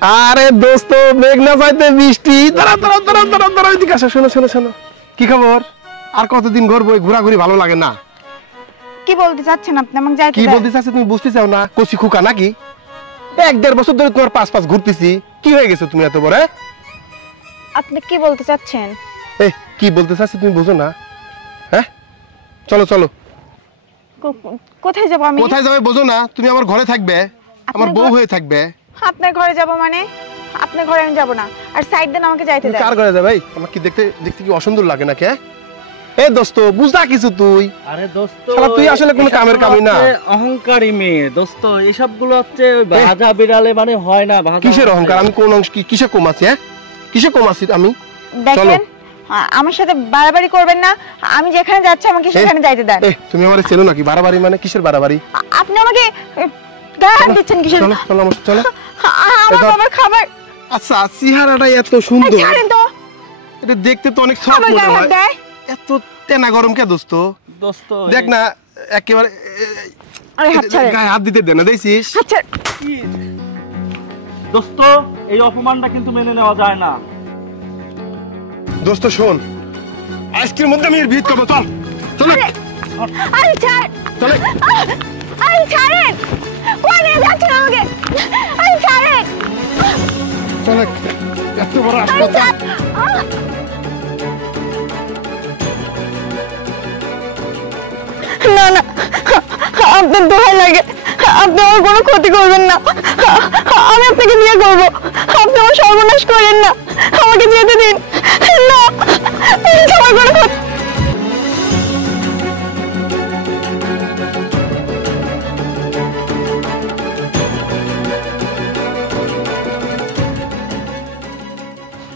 আরে দোস্ত মেঘ না যাইতে বৃষ্টি। দাঁড়া এদিকে আসো। শোনো কি খবর? আর কতদিন ঘুরবো? ঘোরাঘুরি ভালো লাগে না? কি বলতে চাচ্ছেন আপনি? আমাকে যাইতে কি দেন। বলতে চাচ্ছ তুমি বুঝতে চাও না? কচি খুকা নাকি? 1-1.5 বছর ধরে তোমার পাশ ঘুরতেছি। কি হয়ে গেছে তুমি এত বড়? আপনি কি বলতে চাচ্ছেন? এই কি বলতে চাচ্ছ তুমি বুঝো না? হ্যাঁ চলো। কোথায় যাব আমি? কোথায় যাবে বুঝো না? তুমি আমার ঘরে থাকবে, আমার বউ হয়ে থাকবে। আপনার ঘরে যাব মানে? আপনার ঘরে আমি যাব না। আর সাইড দেন, আমাকে যাইতে দেন। কার ঘরে যাবে? আমাকে কি দেখতে কি অসুন্দর লাগে নাকি? এ দোস্ত বুঝা কিছু তুই? আরে দোস্ত শালা তুই আসলে কোনো কামের কামই না। অহংকারী মেয়ে দোস্ত, এসবগুলো হচ্ছে ভাজা বিড়ালে মানে হয় না। কিসের অহংকার? আমি কোন অংশ কিসে কম আছি? কিসে কম আছি আমি? দেখেন আমার সাথে বাড়াবাড়ি করবেন না। আমি যেখানে যাচ্ছি আমাকে সেখানে যাইতে দেন। তুমি আমারে চেনো নাকি? বাড়াবাড়ি মানে কিসের বাড়াবাড়ি? আপনি আমাকে গায়ে হাত দিচ্ছেন কিসের? চলো। আমার বাবার খাবার। আচ্ছা চেহারাটা এত সুন্দর, ছাড়েন তো। এটা দেখতে তো অনেক সফট মনে হয়। এত তেনা গরম কে দোস্ত? দেখ না একেবারে। আরে হাত ছাড়েন। গায়ে হাত দিতে দে না, দেখছিস? আচ্ছা দোস্ত এই অপমানটা কিন্তু মেনে নেওয়া যায় না। দোস্ত শোন, আজকের মধ্যে আমি এর ভিত করবো। চল। আরে ছাড়। চলে। আরে ছাড়েন। কই নিয়ে যাচ্ছেন আমাকে? আরে ছাড়েন। চলে। এত বড় হাসপাতাল। না আপনার দোহাই লাগে, আপনি আমার কোনো ক্ষতি করবেন না। আমি আপনাকে বিয়ে করবো। আপনি আমার সর্বনাশ করেন না, আমাকে যেতে দিন। না আমার কোনো ক্ষতি।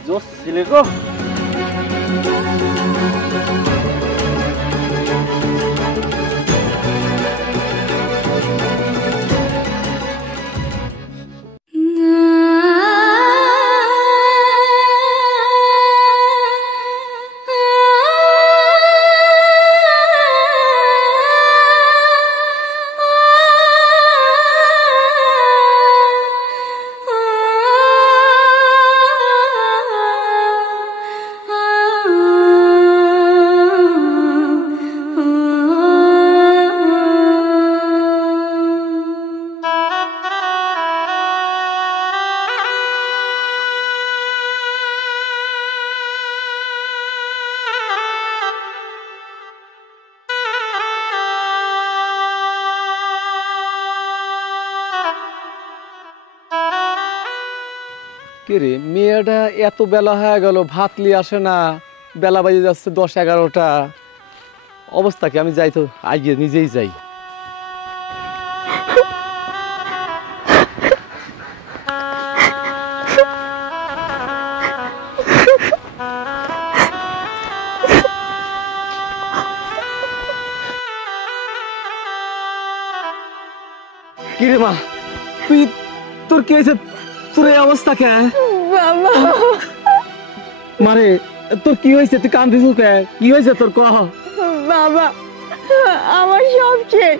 জোস ছিলে গো। রে মেয়েটা এত বেলা হয়ে গেল, ভাত নিয়ে আসে না, বেলা বাজে যাচ্ছে 10-11টা। অবস্থা কি? আমি যাই তো, আইয়ে নিজেই যাই। কিরে মা, তোর কি হয়েছে? তোর এই অবস্থা কে? বাবা মারে তোর কি হয়েছে? তুই কান্দিস কে? কি হয়েছে তোর? কহ। বাবা আমার সব শেষ।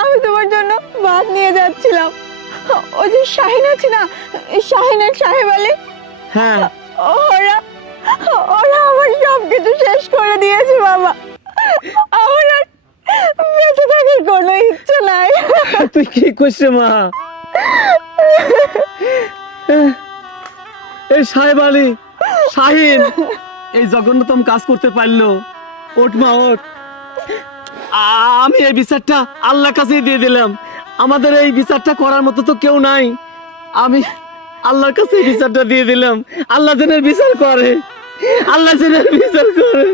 আমি তোমার জন্য ভাত নিয়ে যাচ্ছিলাম। ওই যে শাহিন আছে না, শাহিনের সাহেব আলী, হ্যাঁ ওরা আমার সব কিছু শেষ করে দিয়েছে বাবা। আমার আর বেঁচে থাকার কোনো ইচ্ছে নাই। তুই কি করছিস মা? এই সাহেব আলী, শাহিন এই জঘন্যতম কাজ করতে পারলো? ওঠ মা ওঠ। আমি এই বিচারটা আল্লাহর কাছেই দিয়ে দিলাম। আমাদের এই বিচারটা করার মতো তো কেউ নাই। আমি আল্লাহর কাছে এই বিচারটা দিয়ে দিলাম। আল্লাহ যেন বিচার করে, আল্লাহ যেন বিচার করে।